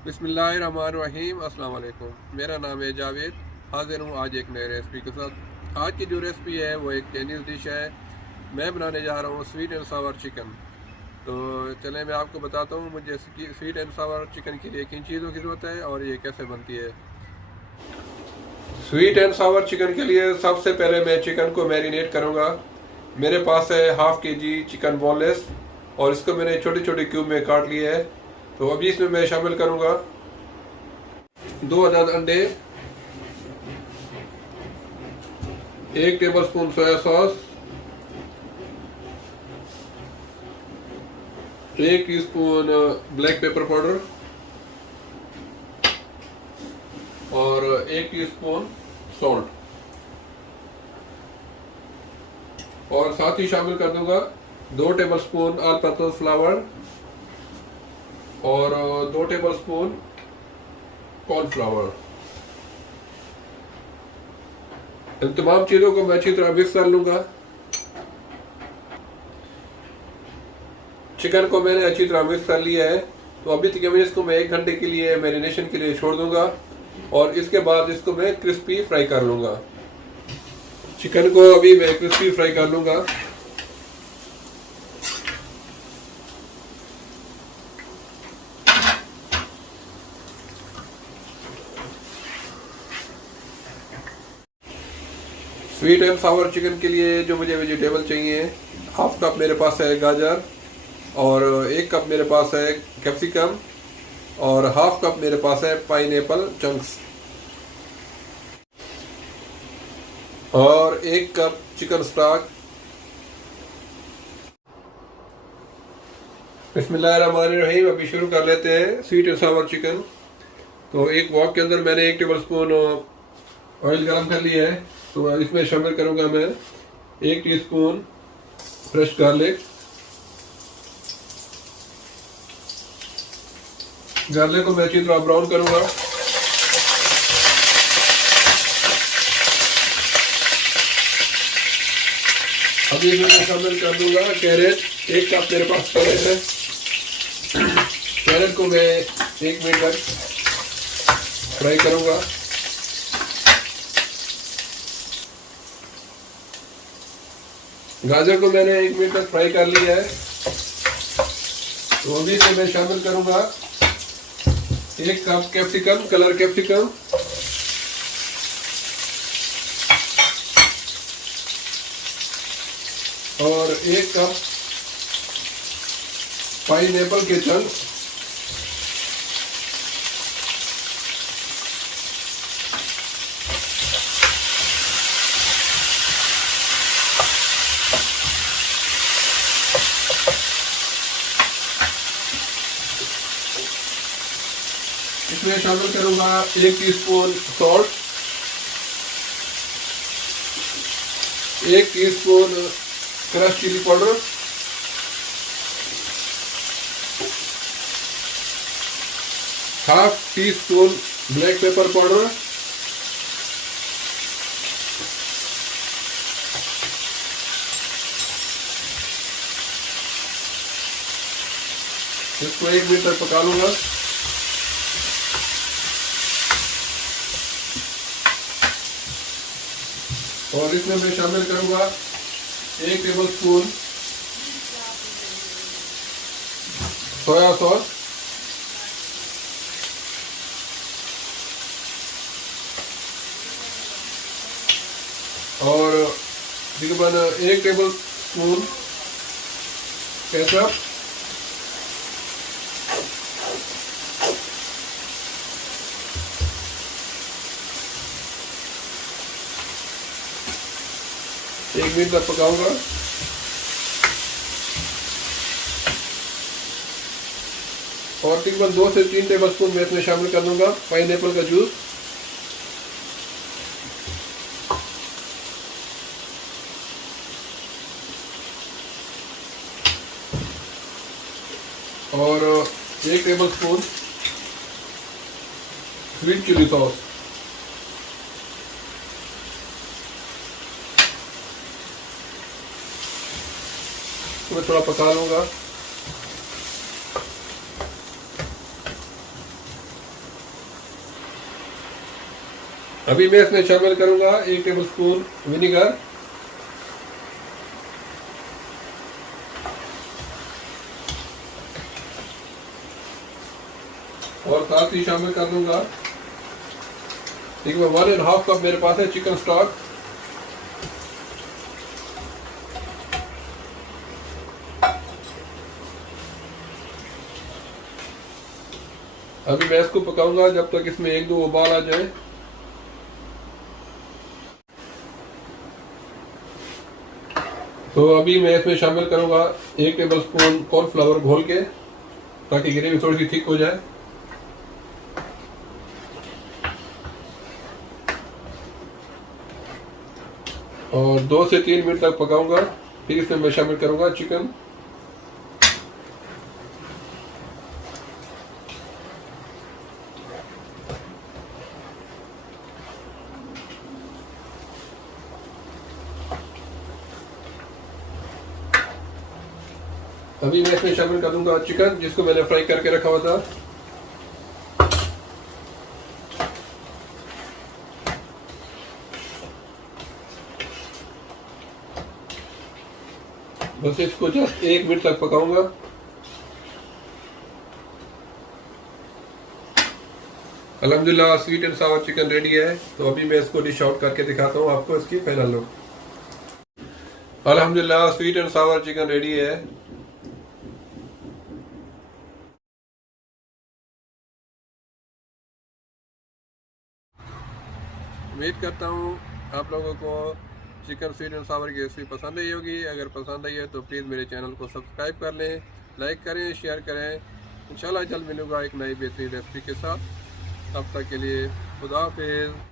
बिस्मिल्लाहिर्रहमानिर्रहीम। अस्सलाम वालेकुम। मेरा नाम है जावेद। हाजिर हूँ आज एक नए रेसिपी के साथ। आज की जो रेसिपी है वो एक चाइनीज़ डिश है। मैं बनाने जा रहा हूँ स्वीट एंड सावर चिकन। तो चलें मैं आपको बताता हूँ मुझे स्वीट एंड सावर चिकन के लिए किन चीज़ों की ज़रूरत है और ये कैसे बनती है। स्वीट एंड सावर चिकन के लिए सबसे पहले मैं चिकन को मैरिनेट करूँगा। मेरे पास है हाफ के जी चिकन बोनलेस और इसको मैंने छोटे छोटे क्यूब में काट लिया है। तो अभी इसमें मैं शामिल करूँगा 2 अदद अंडे, 1 tablespoon soya sauce, 1 teaspoon black pepper powder और 1 टीस्पून सॉल्ट, और साथ ही शामिल कर दूंगा 2 टेबलस्पून ऑल पर्पस फ्लावर और 2 टेबलस्पून कॉर्नफ्लावर। इन तमाम चीज़ों को मैं अच्छी तरह मिक्स कर लूँगा। चिकन को मैंने अच्छी तरह मिक्स कर लिया है। तो अभी तकरीबन इसको मैं 1 घंटे के लिए मैरिनेशन के लिए छोड़ दूंगा और इसके बाद इसको मैं क्रिस्पी फ्राई कर लूँगा। चिकन को अभी मैं क्रिस्पी फ्राई कर लूँगा। स्वीट एंड सावर चिकन के लिए जो मुझे वेजिटेबल चाहिए, हाफ कप मेरे पास है गाजर और 1 कप मेरे पास है कैप्सिकम और हाफ कप मेरे पास है पाइनएप्पल चंक्स और 1 कप चिकन स्टॉक। बिस्मिल्लाहिर्रहमानिर्रहीम। अभी शुरू कर लेते हैं स्वीट एंड सावर चिकन। तो एक वॉक के अंदर मैंने 1 टेबलस्पून ऑयल गरम कर लिया है। तो इसमें शामिल करूंगा मैं 1 टीस्पून फ्रेश गार्लिक। गार्लिक को मैं अच्छी तरह ब्राउन करूंगा। अभी मैं शामिल कर दूंगा कैरेट। 1 कप मेरे पास कैरेट है। कैरेट को मैं 1 मिनट तक फ्राई करूंगा। गाजर को मैंने 1 मिनट तक फ्राई कर लिया है। तो अभी से मैं शामिल करूंगा 1 कप कैप्सिकम, कलर कैप्सिकम, और 1 कप पाइनएप्पल के चंक, इसमें शामिल करूंगा 1 teaspoon salt, 1 teaspoon crush chilli powder, half teaspoon black pepper powder, इसको 1 मिनट तक पका लूंगा। और इसमें मैं शामिल करूंगा 1 टेबलस्पून सोया सॉस और तकरीबन 1 टेबलस्पून केचप, एक मिनट तक पकाऊंगा। और तकरीबन 2 से 3 टेबलस्पून मैं इसमें शामिल कर दूंगा पाइनएप्पल का जूस। और 1 टेबलस्पून स्वीट चिली सॉस। मैं थोड़ा पका लूंगा। अभी मैं इसमें शामिल करूंगा 1 टेबल स्पून विनेगर, और साथ ही शामिल कर दूंगा ठीक है 1.5 कप मेरे पास है चिकन स्टॉक। अभी मैं इसको पकाऊंगा जब तक इसमें 1-2 उबाल आ जाए। तो अभी मैं इसमें शामिल करूंगा 1 टेबल स्पून कॉर्नफ्लावर घोल के, ताकि ग्रेवी थोड़ी सी थिक हो जाए। और 2 से 3 मिनट तक पकाऊंगा। फिर इसमें मैं शामिल करूंगा चिकन। अभी मैं इसमें शामिल कर दूंगा चिकन जिसको मैंने फ्राई करके रखा हुआ था। बस इसको जस्ट 1 मिनट तक पकाऊंगा। अल्हम्दुलिल्लाह sweet and Sawar chicken ready है। तो अभी मैं इसको डिश आउट करके दिखाता हूँ आपको इसकी फाइनल लुक। अल्हम्दुलिल्लाह sweet and Sawar chicken ready है। उम्मीद करता हूँ आप लोगों को चिकन स्वीट एंड सावर की रेसिपी पसंद आई होगी। अगर पसंद आई है तो प्लीज़ मेरे चैनल को सब्सक्राइब कर लें, लाइक करें, शेयर करें। इंशाल्लाह जल्द मिलूंगा एक नई बेहतरीन रेसिपी के साथ। तब तक के लिए खुदा हाफिज़।